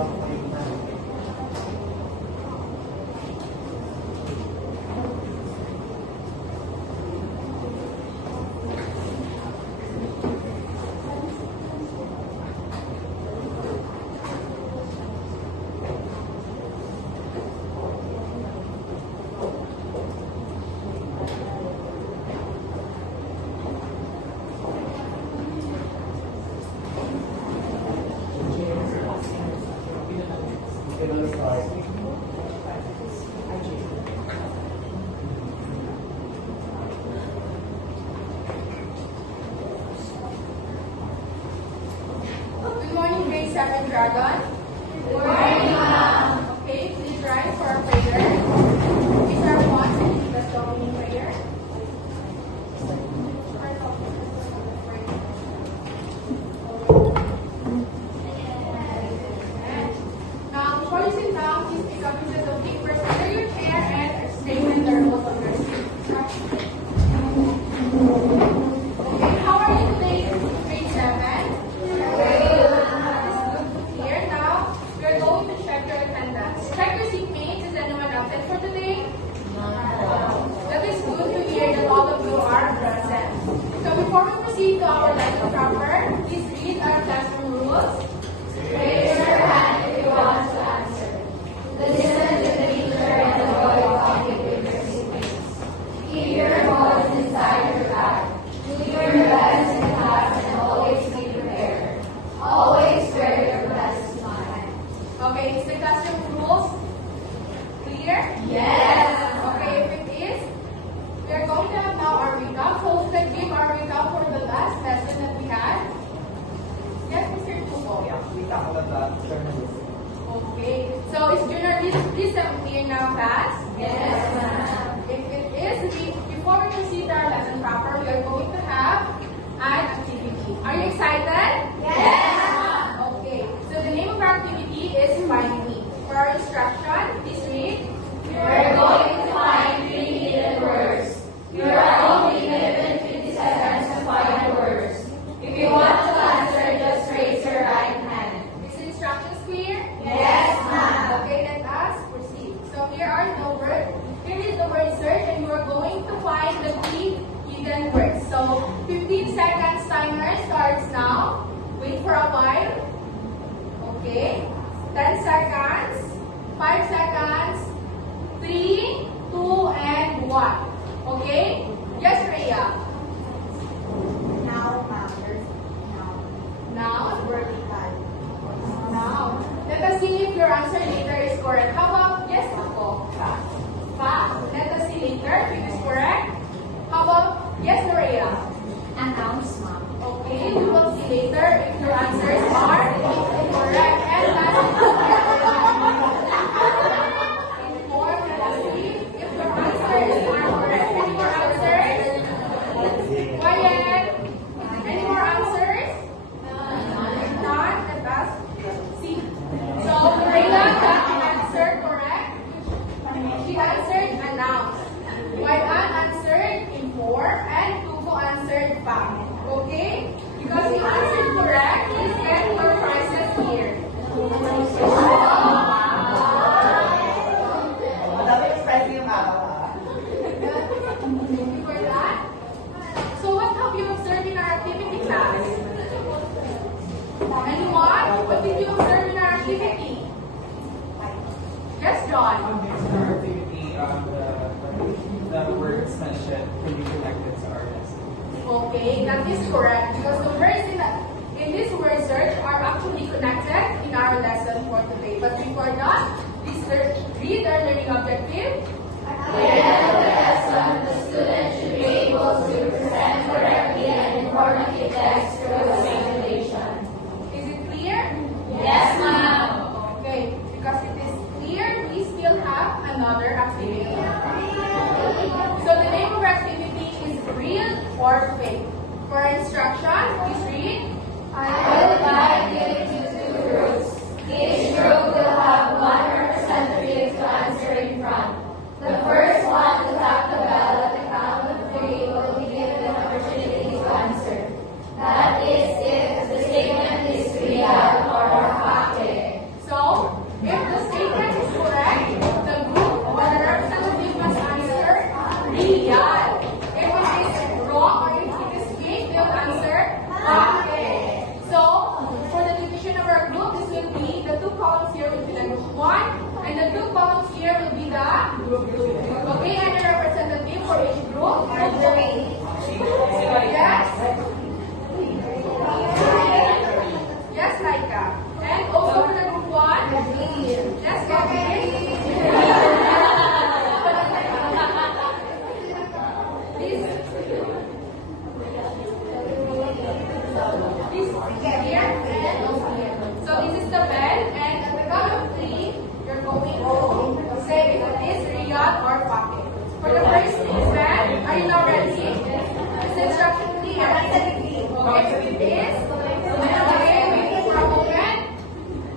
Good morning, grade 7 Dragon. Good morning, ma'am. Okay, please rise for our prayer. These are one, and let's go in prayer. Now, before you sit down, please pick up pieces of paper, center your chair, and straighten the rules of your seat. Okay, how are you today, grade 7? Here now, we are going to check your attendance. Check your seatmates. Is anyone absent for today? That is good to hear that all of you are present. So before we proceed to our lesson proper, please read our classroom rules. Raise your hand if you want to answer. Listen to the teacher and avoid talking with your seatmates. Keep your phones inside your bag. Do your best in class and always be prepared. Always wear your best smile. Okay, is the classroom rules clear? Yes. Okay, if it is, we are going to have now our recap. So we can give our recap for the last lesson that we had. Yes, Mr. Tuko. Okay, so is journalism clear now, class? Yes, ma'am. If it is, before we proceed to our lesson proper, we are going to have an activity. Are you excited? Yes. Okay, so the name of our activity is Find Me. For our instruction, please read. We're going to find 3 hidden words. You are only given 50 seconds to find the words. If you want to answer, just raise your right hand. Is the instructions clear? Yes, ma'am. Okay, let us proceed. So here are the words. Here is the word search, and you are going to find the 3 hidden words. So 15 seconds timer starts now. Wait for a while. Okay. 10 seconds. 5 seconds. 3, 2, and 1. Okay? Yes, Rhea. Now, ma'am. There's Now. vertical. Now. Let us see if your answer later is correct. How about yes, Ako? Pa. Let us see later if it is correct. How about yes, Rhea? Announce, ma'am. Okay, we will see later if your answers are correct. And lastly, inform. Let us see if your answers are correct. Any more answers? Quiet. Any more answers? None. Let us see. So, Rhea got the answer correct. She answered announce. While Ann answered inform and Tuko answered back. Okay? Because you answered correct, please get your prizes here. Madami yung price yung Thank you for that. So what have you observed in our activity class? Anyone? What did you observe in our activity? Yes, John. Based on our activity, the words mentioned can be connected to our lesson. Okay, that is correct because the words in this word search are actually connected in our lesson for today. But before that, please read our learning objective. At the end of the lesson, the student should be able to present correctly and informative text through a simulation. Is it clear? Yes, ma'am. Okay, because it is clear, we still have another activity. So the name of our activity is real or fake. For instruction, please read. I would like columns here will be the group 1, and the 2 columns here will be the group 2. Okay, and the representative for each group. Yes? Yes, Laika. And also for the group 1. Yes, Kevin. Please. Here and also here. So this is the bell, and at the count of 3, you're going to say if it is real or pocket. For the first bell, are you now ready? Is the instruction clear? Okay, it is. Okay, wait for a moment.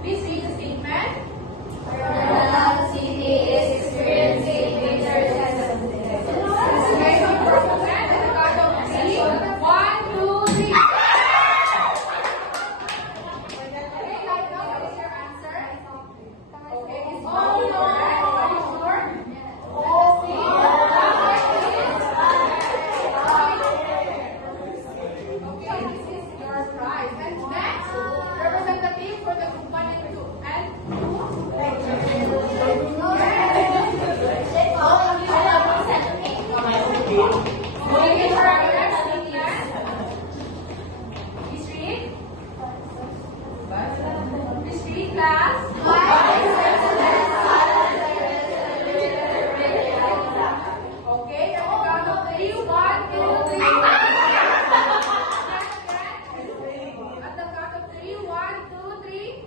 Please read the statement. City is experiencing winter sensitivity. Okay, wait for a moment. At the count of 3, 1, 2, 3. Okay, guys, now what is your answer? Okay, it's all correct. Are you sure? Okay, this is your prize. And next, representative for the group 1 and 2. And 2. Okay, for our next statement. Please read. Please read, class. Okay, at the count of 3, 1, 2, 3. At the count of 3, 1, 2, 3.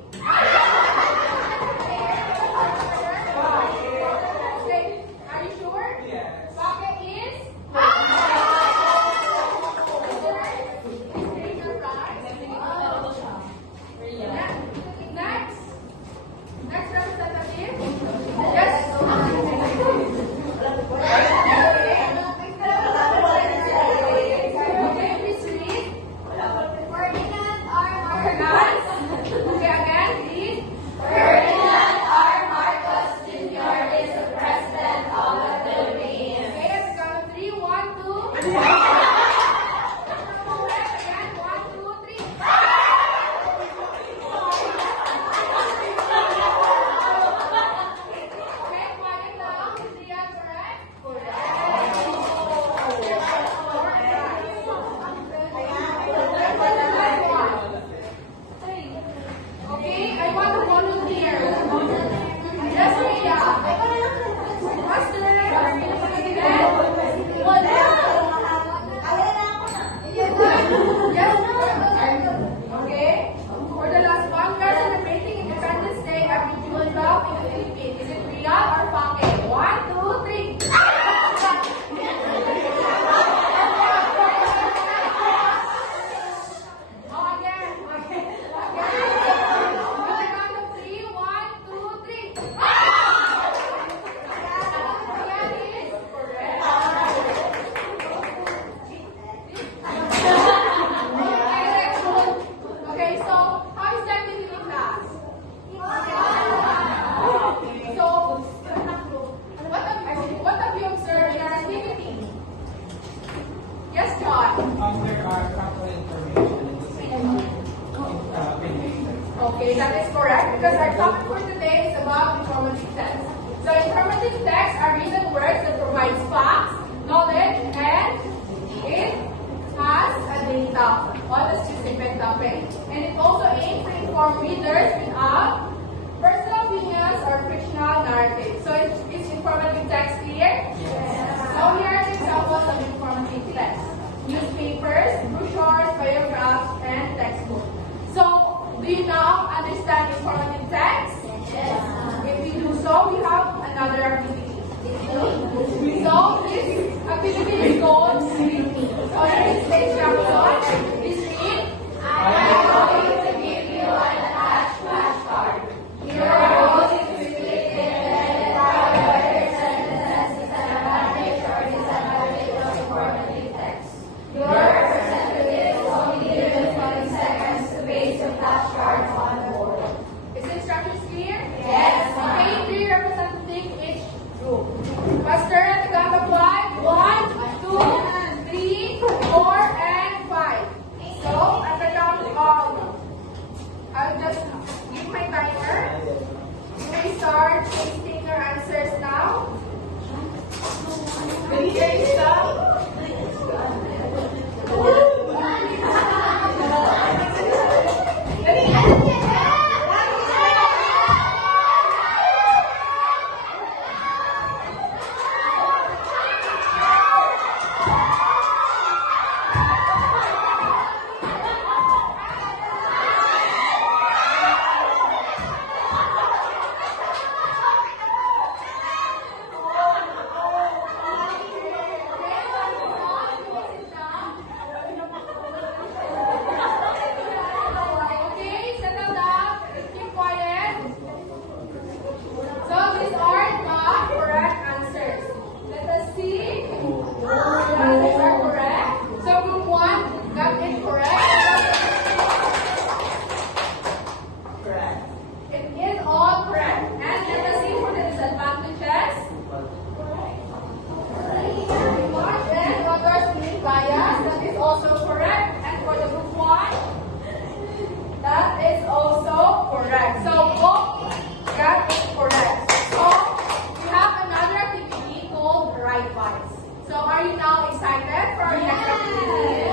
Okay, are you sure? Yes. Pocket is? Please take your prize. Next. Next representative. Yes. Okay, please read. Ferdinand R. Ferdinand. Okay, again, please. Ferdinand R. Marcos Jr. is the President of the Philippines. Okay, at the count of 3, 1, 2. Correct, again, 1, 2, 3. Okay, quiet now. Is Rian correct? Okay, I want to volunteer. Yes, Ria. Master. Okay. For the last one, we are celebrating Independence Day every June 12 in the Philippines. Is it real or pocket? 1, 2, 3. Oh, again. Again. At the count of 3, 1, 2, 3. Again is correct. Okay, so how is that in class? So, what have you observed in our activity? Yes, John. There are factual information in the same related. Okay, that is correct because our topic for today is about informative text. So, informative text are written words that provides facts, knowledge, and it has a data on a specific topic. And it also aims to inform readers without personal opinions or fictional narratives. So, is informative text clear? Yes. Now, here are examples of informative text. Newspapers, brochures, biographs, and textbooks. So, do you now understand informative text? Yes. If we do so, we have another activity. So, this activity is called Read. So, here is the instruction. Please read. I am going to give you an attached flashcard. Here are going to read and identify whether sentences is an advantage or disadvantage of informative text. Your representative is only given 20 seconds to paste the flashcards on the board. Is the instructions clear? Yes, ma'am. Okay, 3 representatives each group. Master at the count of 5. 1, 2, 3, 4, and 5. So, at the count of, I'll just give my timer. may start pasting your answers now. Okay, settle down. Keep quiet. So these are the correct answers. Let us see. The answers are correct. So group 1 got it correct. Correct. It is all correct. And let us see for the disadvantages. Then others being bias, that is also correct. And for the group 1, that is also correct. So both got it correct. So we have another activity called Write Wise. So are you now excited for our next activity?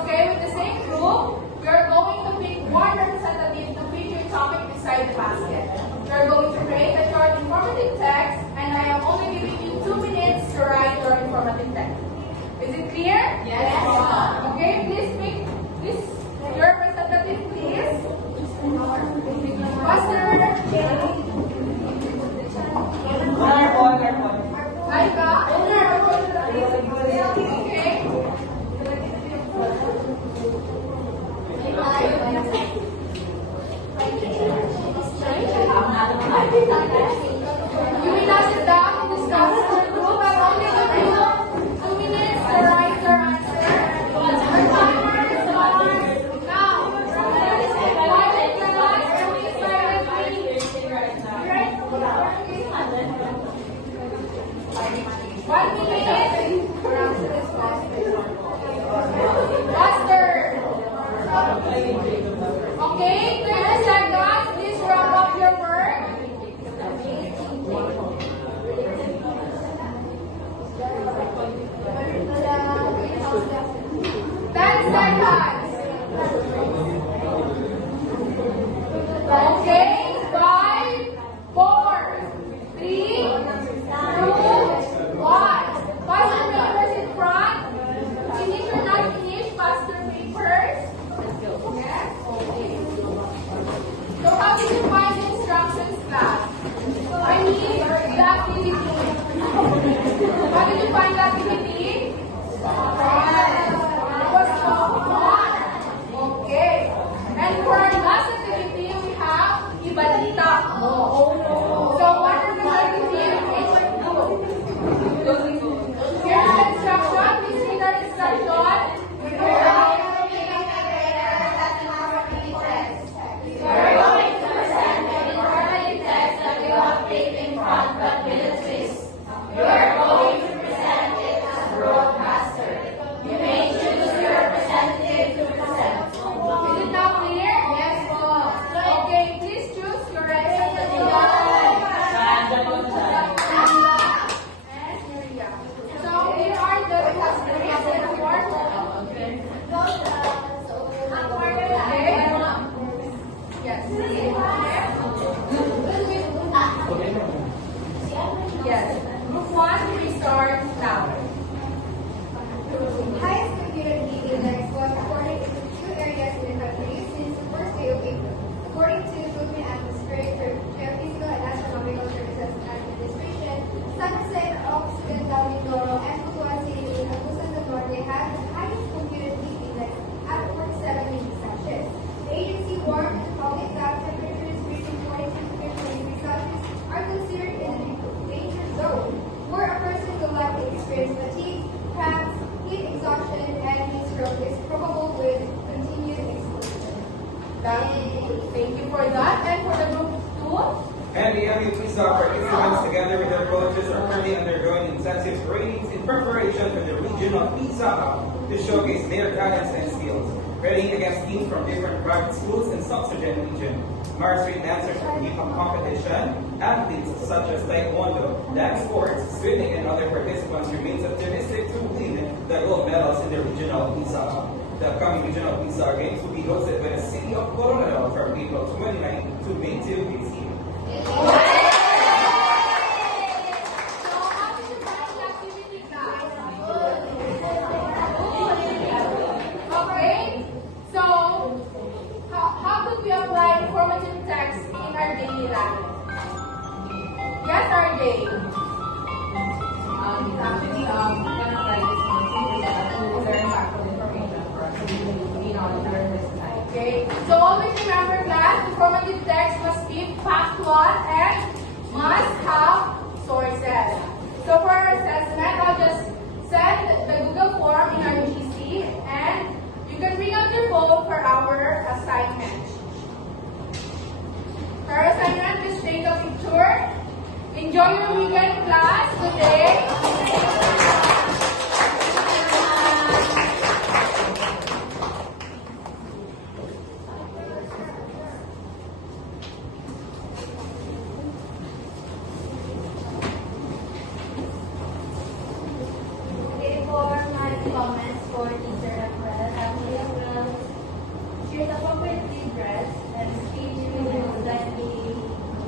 Okay, with the same group, we are going to pick one representative to feature your topic beside the basket. We are going to create a short informative text, and I am only giving you 2 minutes to write your informative text. Is it clear? Yes. Okay, please pick this your representative, please. Pastor Aika. Okay. You will not sit down and discuss with your group. I'm only giving you 2 minutes to write your answer. Your timer starts now. Quiet class, please silently. One minute. Faster. Okay, 30 seconds. Please wrap up your work. Ten seconds. Okay, 5, 4, 3, 2, 1. Pass your papers in front. Finish or not finish, pass your papers. Yes? Okay. So how did you find the instructions class? I mean, the activity. How did you find the activity? It was so fun. Okay. And for our last activity, we have Ibalita mo. So what representative is good? Here's the instruction. Please read our instruction. Is it now clear? Yes, po. Okay, please choose your representative. And Maria. So here are the representatives for okay. Yes. Yes. Group 1, we start now. Highest computer geek index was recorded in 2 areas in the country since the first day of April, according to the Philippine Atmospheric, Geophysical and Astronomical Services Administration. San Jose Occidental, Mindoro, and Butuan City in Agusan del Norte had the highest computer geek index at 47 degrees Celsius. The agency warned the public that temperatures reaching 42 to 50 degrees Celsius are considered in the danger zone, where a person will likely experience fatigue, cramps, heat exhaustion, and heat stroke is probable with continued exposure. Thank you for that. And for the group 2, And the MU PISA participants, together with their coaches, are currently undergoing intensive trainings in preparation for the regional PISA Hub to showcase their talents and skills. Readying against teams from different private schools in South-Sudan region. Mara Street dancers from hip-hop competition, athletes such as taekwondo, dance sports, swimming, and other participants remains optimistic to win the gold medals in the regional PISA. The upcoming regional PISA Games will be hosted by the city of Coronado from April 29 to May 2 this year. So, how did you find the activity, guys? Okay. So, how could we apply informative text in our daily life? Yes, RJ. It's actually one of like this one is very impactful information for us to be knowledge our business life. Okay. So always remember, class, informative text must be factual and must have sources. So for our assessment, I'll just send the Google form in our GC, and you can bring up your phone for our assignment. For our assignment, just take a picture. Enjoy your weekend, class, today. Okay, for my comments for teacher April, actually April, she's appropriately dressed and she looks like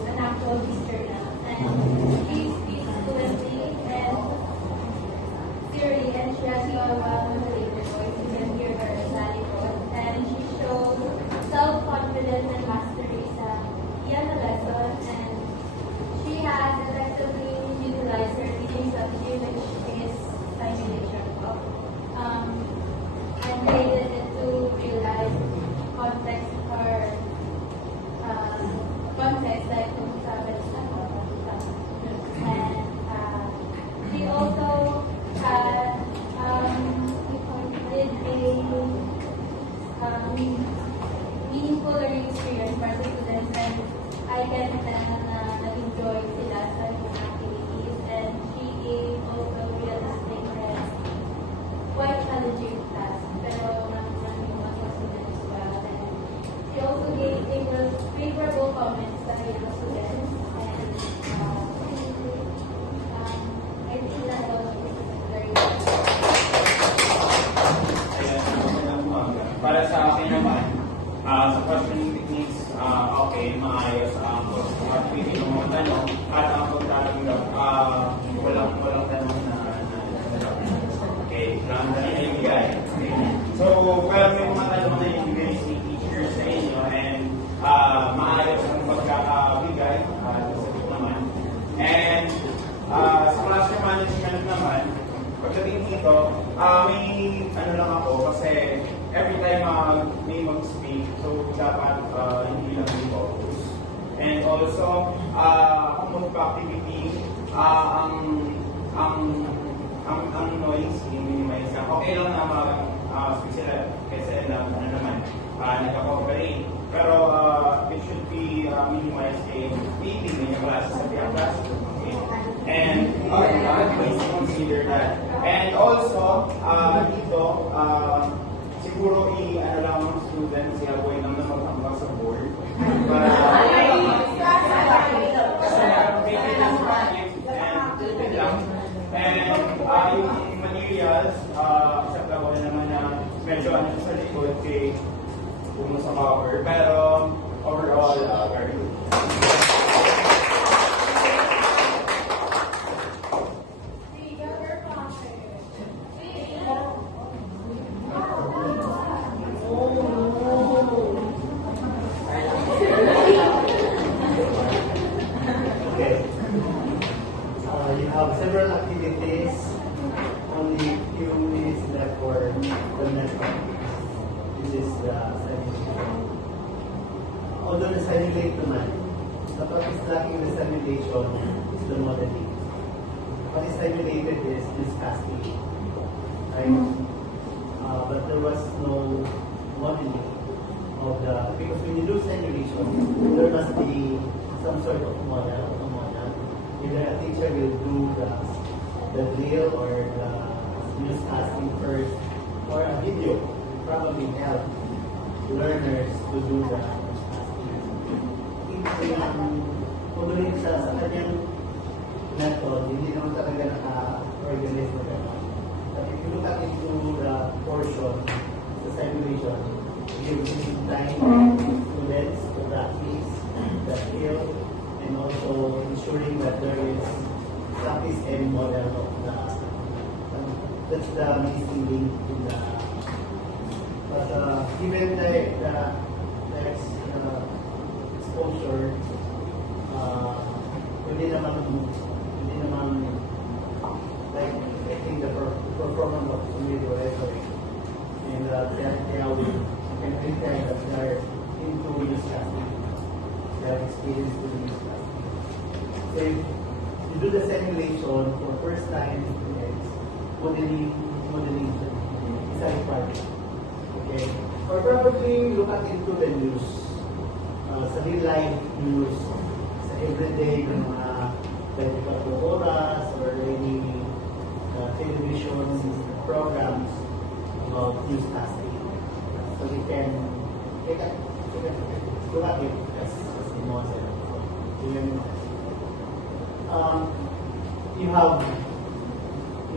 an actual teacher now. And she speaks fluently and clearly, and she has a well-modulated voice. You can hear her reciting voice. And she shows self-confidence and mastery sa iyan na lesson. And she has effectively utilized her reading subject, which is simulation of and created it to realize context or context like kung sabi sa and she also had did a meaningful learning experience for the students, and I can tell na nag-enjoy sila sa yung activities, and she gave also realistic and quite challenging tasks, pero naging mga students as well. And she also gave favorable comments sa mga students, and I think that was very good. Para sa akin naman, sa questioning techniques, okay, maayos ang pagpipili ng mga tanong at ang pagtatanggap, walang tanong na okay, lang na ibigay. So, pero may mga tanong na ibigay si teacher sa inyo and maayos ang pagkakabigay, sagot naman. And sa classroom management naman, pagdating dito, may ano lang ako kasi every time may mag-speak, so dapat hindi lang i-focus. And also, kung mag-activity, ang noise, i-minimize lang. Okay lang na mag-speak sila kasi ano naman, nagka-cooperate. Pero it should be minimized in meeting in your class, sa class. Okay? And please consider that. And also, dito, siguro i-ano lang mga students, i-avoid lang na magtambak sa board. And yung materials, acceptable naman na medyo ano sa likod kay kung sa cover. Pero overall, very good. You have several activities, only few minutes left for the next one. This is the simulation. Although the simulate naman, the part is lacking the simulation is the modeling. What is simulated is discussing, right? But there was no modeling of the, because when you do simulation, there must be some sort of model. Either a teacher will do the drill or the newscasting first, or a video probably help learners to do the Kung sa kanyang method, hindi naman talaga naka-organize na gano'n. But if you look at into the portion, the simulation, giving time to students to practice the skill and also ensuring that there is practice and model of that's the missing link in the but given the exposure hindi naman like I think the performance of individual rhetoric and they are can pretend that they are into discussing, they have experience with discussing. So if you do the simulation for first time students, modeling is a requirement. Okay? Or probably look at into the news, sa real life news, sa everyday ng mga 24 oras or any television programs about newscasting. So we can look at it as a model. You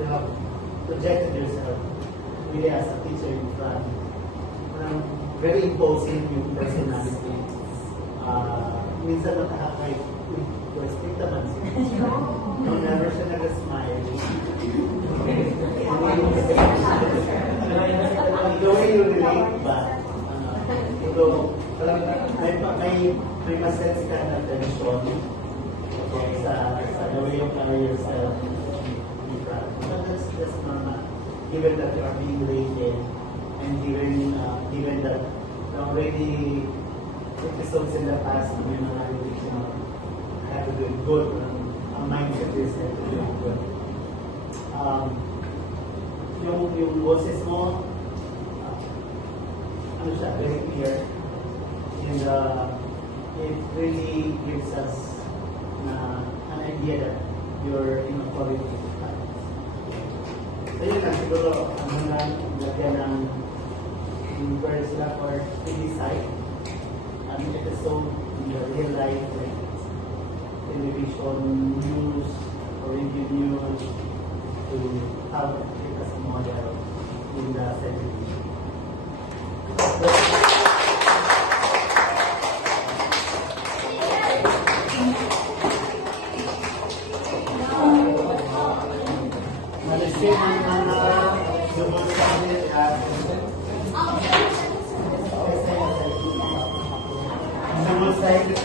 have projected yourself really as a teacher in front. Very impulsive yung personality. Minsan nakakakay, respect naman siya. No, never siya nag-smile. The way you relate, but may masense ka na tension sa the way you carry yourself in front. But that's normal. Given that you are being rated and given that already episodes in the past, may mga religion have to do it good. Ang mindset is have to do it good. Yung boses mo, ano siya, very clear. And it really gives us an idea that you're in authority. So yun lang, siguro, ano lang, lagyan ng verse lang or decide an episode in the real life, like television, news, or radio news, to have it as a model in the television. Double-sided